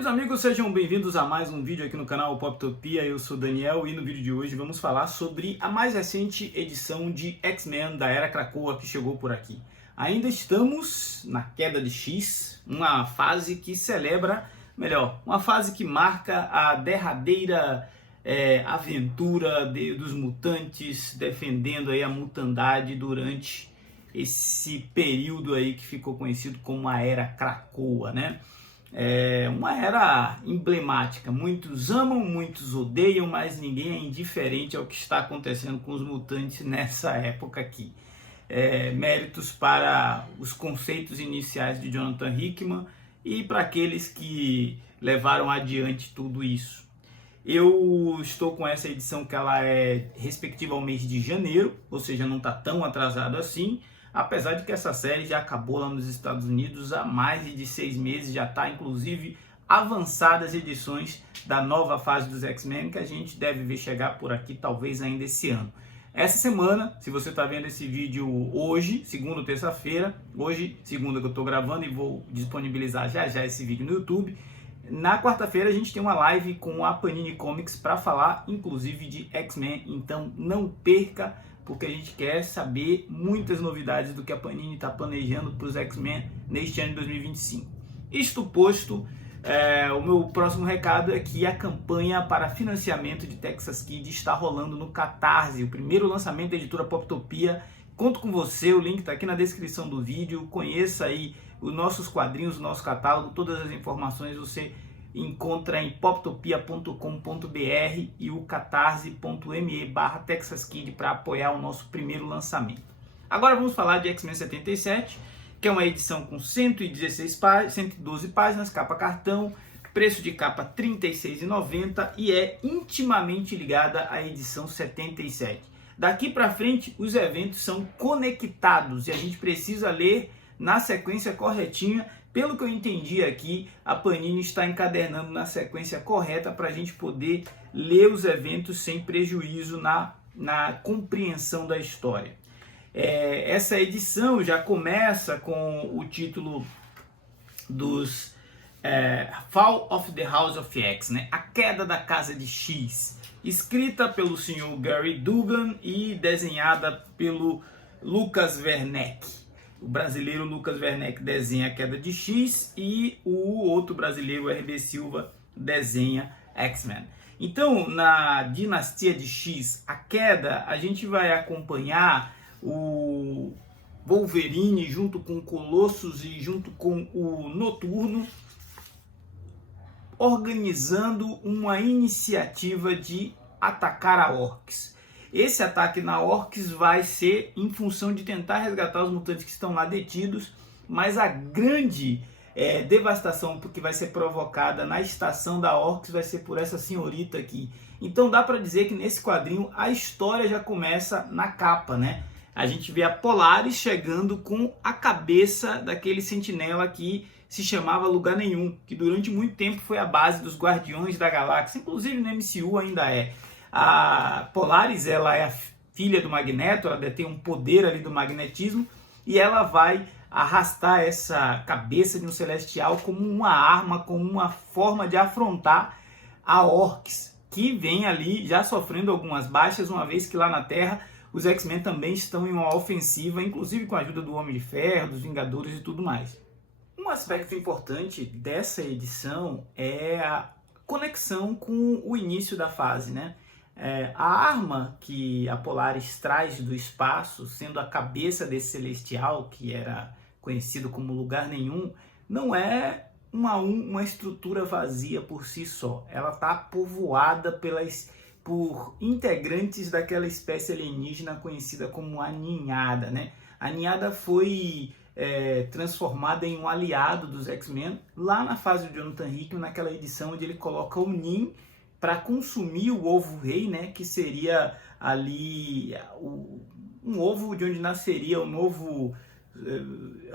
Queridos amigos, sejam bem-vindos a mais um vídeo aqui no canal Poptopia. Eu sou Daniel e no vídeo de hoje vamos falar sobre a mais recente edição de X-Men da Era Krakoa que chegou por aqui. Ainda estamos na Queda de X, uma fase que celebra, uma fase que marca a derradeira aventura dos mutantes defendendo aí a mutandade durante esse período aí que ficou conhecido como a Era Krakoa, né? É uma era emblemática, muitos amam, muitos odeiam, mas ninguém é indiferente ao que está acontecendo com os mutantes nessa época aqui. Méritos para os conceitos iniciais de Jonathan Hickman e para aqueles que levaram adiante tudo isso. Eu estou com essa edição que ela é respectiva ao mês de janeiro, ou seja, não está tão atrasado assim. Apesar de que essa série já acabou lá nos Estados Unidos há mais de 6 meses, já está inclusive avançadas edições da nova fase dos X-Men que a gente deve ver chegar por aqui talvez ainda esse ano. Essa semana, se você está vendo esse vídeo hoje, segunda ou terça-feira, hoje, segunda que eu estou gravando e vou disponibilizar já esse vídeo no YouTube, na quarta-feira a gente tem uma live com a Panini Comics para falar inclusive de X-Men, então não perca, porque a gente quer saber muitas novidades do que a Panini está planejando para os X-Men neste ano de 2025. Isto posto, o meu próximo recado é que a campanha para financiamento de Texas Kid está rolando no Catarse, o primeiro lançamento da editora Poptopia. Conto com você, o link está aqui na descrição do vídeo. Conheça aí os nossos quadrinhos, o nosso catálogo, todas as informações você encontra em poptopia.com.br e o catarse.me/TexasKid para apoiar o nosso primeiro lançamento. Agora vamos falar de X-Men 77, que é uma edição com 112 páginas, capa cartão, preço de capa R$ 36,90 e é intimamente ligada à edição 77. Daqui para frente os eventos são conectados e a gente precisa ler na sequência corretinha. Pelo que eu entendi aqui, a Panini está encadernando na sequência correta para a gente poder ler os eventos sem prejuízo na compreensão da história. Essa edição já começa com o título dos Fall of the House of X, né? A Queda da Casa de X, escrita pelo senhor Gary Duggan e desenhada pelo Lucas Werneck. O brasileiro Lucas Werneck desenha a Queda de X e o outro brasileiro, RB Silva, desenha X-Men. Então, na Dinastia de X, a Queda, a gente vai acompanhar o Wolverine junto com o Colossus e junto com o Noturno organizando uma iniciativa de atacar a Orcs. Esse ataque na Orcs vai ser em função de tentar resgatar os mutantes que estão lá detidos, mas a grande devastação que vai ser provocada na estação da Orcs vai ser por essa senhorita aqui. Então dá para dizer que nesse quadrinho a história já começa na capa, né? A gente vê a Polaris chegando com a cabeça daquele sentinela que se chamava Lugar Nenhum, que durante muito tempo foi a base dos Guardiões da Galáxia, inclusive no MCU ainda é. A Polaris, ela é a filha do Magneto, ela detém um poder ali do magnetismo e ela vai arrastar essa cabeça de um celestial como uma arma, como uma forma de afrontar a Orcs, que vem ali já sofrendo algumas baixas, uma vez que lá na Terra os X-Men também estão em uma ofensiva, inclusive com a ajuda do Homem de Ferro, dos Vingadores e tudo mais. Um aspecto importante dessa edição é a conexão com o início da fase, né? A arma que a Polaris traz do espaço, sendo a cabeça desse celestial, que era conhecido como Lugar Nenhum, não é uma estrutura vazia por si só. Ela está povoada por integrantes daquela espécie alienígena conhecida como a Ninhada, né? A Ninhada foi transformada em um aliado dos X-Men lá na fase do Jonathan Hickman, naquela edição onde ele coloca o Nin para consumir o ovo rei, né, que seria ali um ovo de onde nasceria a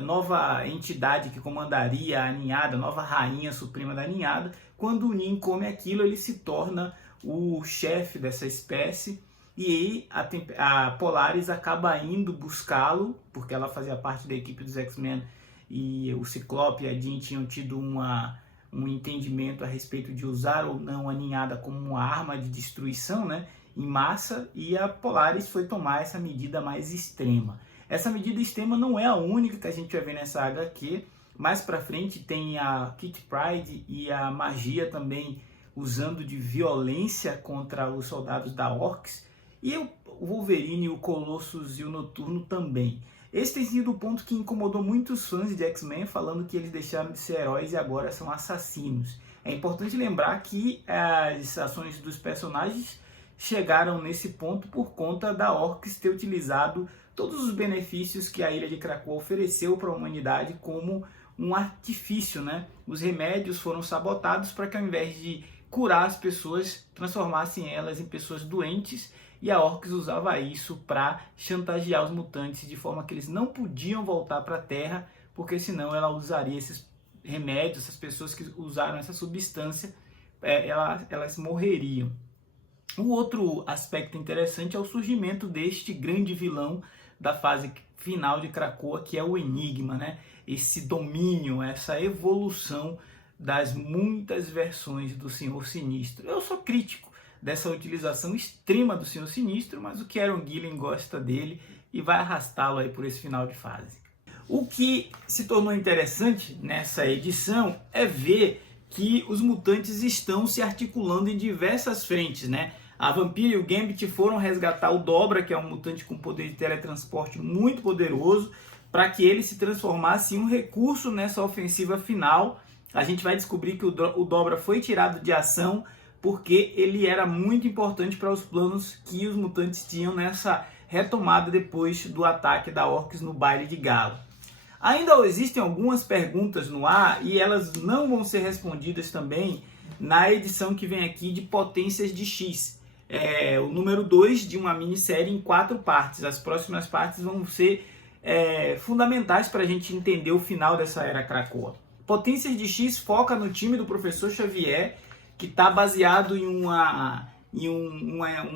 nova entidade que comandaria a ninhada, a nova rainha suprema da ninhada. Quando o Nin come aquilo, ele se torna o chefe dessa espécie e aí a Polaris acaba indo buscá-lo, porque ela fazia parte da equipe dos X-Men e o Ciclope e a Jean tinham tido uma um entendimento a respeito de usar ou não a ninhada como uma arma de destruição, né, em massa, e a Polaris foi tomar essa medida mais extrema. Essa medida extrema não é a única que a gente vai ver nessa HQ. Mais para frente tem a Kitty Pryde e a Magia também usando de violência contra os soldados da Orcs, e o Wolverine, o Colossus e o Noturno também. Esse tem sido o ponto que incomodou muitos fãs de X-Men, falando que eles deixaram de ser heróis e agora são assassinos. É importante lembrar que as ações dos personagens chegaram nesse ponto por conta da Orcs ter utilizado todos os benefícios que a Ilha de Krakoa ofereceu para a humanidade como um artifício, né? Os remédios foram sabotados para que, ao invés de curar as pessoas, transformassem elas em pessoas doentes, e a Orcs usava isso para chantagear os mutantes de forma que eles não podiam voltar para a Terra, porque senão ela usaria esses remédios, essas pessoas que usaram essa substância, elas morreriam. O outro aspecto interessante é o surgimento deste grande vilão da fase final de Krakoa, que é o Enigma, né? Esse domínio, essa evolução das muitas versões do Senhor Sinistro. Eu sou crítico dessa utilização extrema do Senhor Sinistro, mas o Kieron Gillen gosta dele e vai arrastá-lo aí por esse final de fase. O que se tornou interessante nessa edição é ver que os mutantes estão se articulando em diversas frentes, né? A Vampira e o Gambit foram resgatar o Dobra, que é um mutante com poder de teletransporte muito poderoso, para que ele se transformasse em um recurso nessa ofensiva final. A gente vai descobrir que o Dobra foi tirado de ação porque ele era muito importante para os planos que os mutantes tinham nessa retomada depois do ataque da Orcs no Baile de Gala. Ainda existem algumas perguntas no ar e elas não vão ser respondidas também na edição que vem aqui de Potências de X. O número 2 de uma minissérie em 4 partes. As próximas partes vão ser fundamentais para a gente entender o final dessa Era Krakoa. Potências de X foca no time do Professor Xavier, que está baseado em uma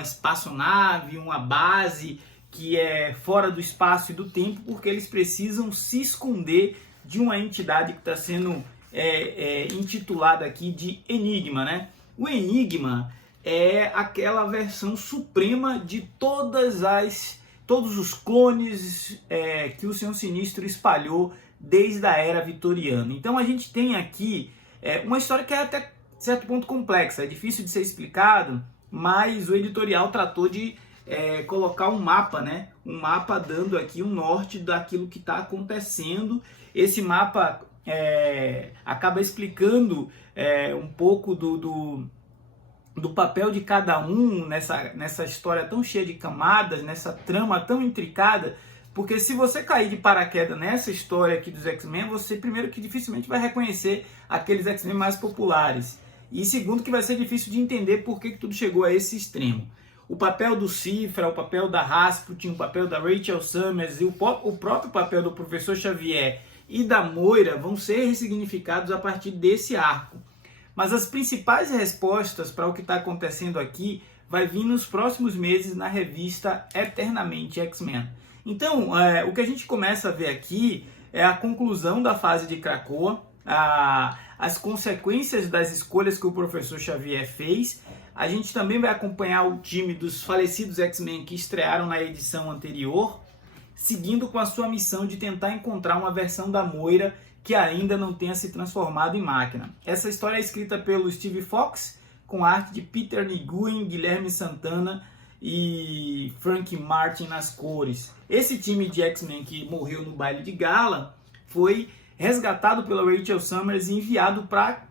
espaçonave, uma base que é fora do espaço e do tempo, porque eles precisam se esconder de uma entidade que está sendo intitulada aqui de Enigma, né? O Enigma é aquela versão suprema de todos os clones que o Senhor Sinistro espalhou desde a Era Vitoriana. Então a gente tem aqui uma história que é até certo ponto complexa, é difícil de ser explicado, mas o editorial tratou de colocar um mapa, né? Um mapa dando aqui um norte daquilo que está acontecendo. Esse mapa acaba explicando um pouco do papel de cada um nessa história tão cheia de camadas, nessa trama tão intricada, porque se você cair de paraquedas nessa história aqui dos X-Men, você primeiro que dificilmente vai reconhecer aqueles X-Men mais populares, e segundo que vai ser difícil de entender por que tudo chegou a esse extremo. O papel do Cifra, o papel da Rasputin, o papel da Rachel Summers e o próprio papel do Professor Xavier e da Moira vão ser ressignificados a partir desse arco. Mas as principais respostas para o que está acontecendo aqui vai vir nos próximos meses na revista Eternamente X-Men. Então, o que a gente começa a ver aqui é a conclusão da fase de Krakoa, as consequências das escolhas que o Professor Xavier fez. A gente também vai acompanhar o time dos falecidos X-Men que estrearam na edição anterior, seguindo com a sua missão de tentar encontrar uma versão da Moira que ainda não tenha se transformado em máquina. Essa história é escrita pelo Steve Fox, com arte de Peter Nguyen, Guilherme Santana e Frank Martin nas cores. Esse time de X-Men que morreu no Baile de Gala foi resgatado pela Rachel Summers e enviado para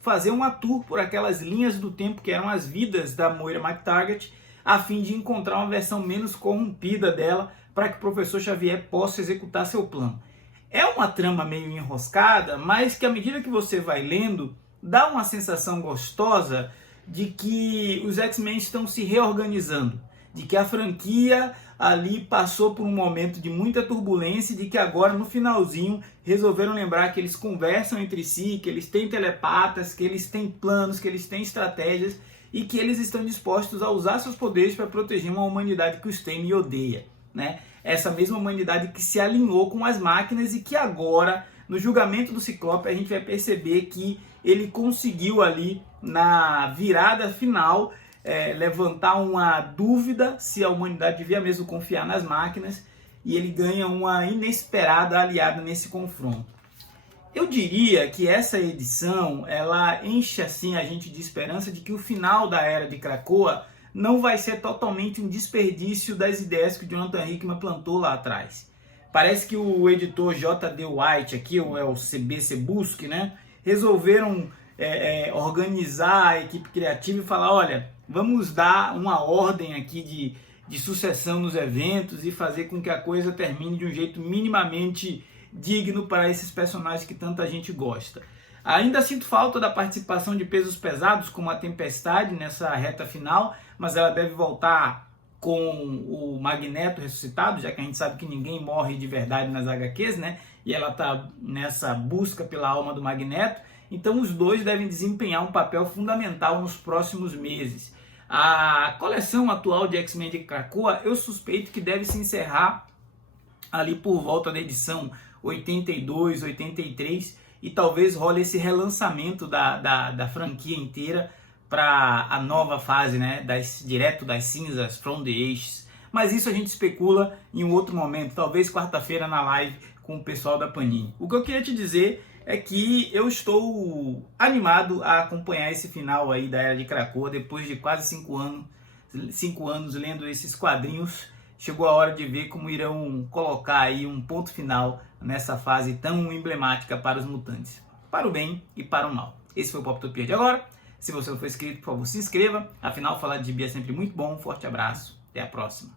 fazer uma tour por aquelas linhas do tempo que eram as vidas da Moira McTaggart, a fim de encontrar uma versão menos corrompida dela para que o Professor Xavier possa executar seu plano. É uma trama meio enroscada, mas que à medida que você vai lendo, dá uma sensação gostosa de que os X-Men estão se reorganizando, de que a franquia ali passou por um momento de muita turbulência e de que agora, no finalzinho, resolveram lembrar que eles conversam entre si, que eles têm telepatas, que eles têm planos, que eles têm estratégias e que eles estão dispostos a usar seus poderes para proteger uma humanidade que os teme e odeia, né? Essa mesma humanidade que se alinhou com as máquinas e que agora, no julgamento do Ciclope, a gente vai perceber que ele conseguiu ali na virada final levantar uma dúvida se a humanidade devia mesmo confiar nas máquinas, e ele ganha uma inesperada aliada nesse confronto. Eu diria que essa edição, ela enche assim a gente de esperança de que o final da Era de Krakoa não vai ser totalmente um desperdício das ideias que o Jonathan Hickman plantou lá atrás. Parece que o editor J.D. White aqui, ou é o CB Cebusque, né, resolveram organizar a equipe criativa e falar, olha, vamos dar uma ordem aqui de sucessão nos eventos e fazer com que a coisa termine de um jeito minimamente digno para esses personagens que tanta gente gosta. Ainda sinto falta da participação de pesos pesados como a Tempestade nessa reta final, mas ela deve voltar com o Magneto ressuscitado, já que a gente sabe que ninguém morre de verdade nas HQs, né? E ela está nessa busca pela alma do Magneto. Então os dois devem desempenhar um papel fundamental nos próximos meses. A coleção atual de X-Men de Krakoa, eu suspeito que deve se encerrar ali por volta da edição 82, 83, e talvez role esse relançamento da franquia inteira para a nova fase, né, direto das cinzas, From the Ashes. Mas isso a gente especula em um outro momento, talvez quarta-feira na live com o pessoal da Panini. O que eu queria te dizer é que eu estou animado a acompanhar esse final aí da Era de Krakoa, depois de quase 5 anos lendo esses quadrinhos. Chegou a hora de ver como irão colocar aí um ponto final nessa fase tão emblemática para os mutantes, para o bem e para o mal. Esse foi o Poptopia de agora. Se você não for inscrito, por favor, se inscreva. Afinal, falar de gibi é sempre muito bom. Um forte abraço. Até a próxima.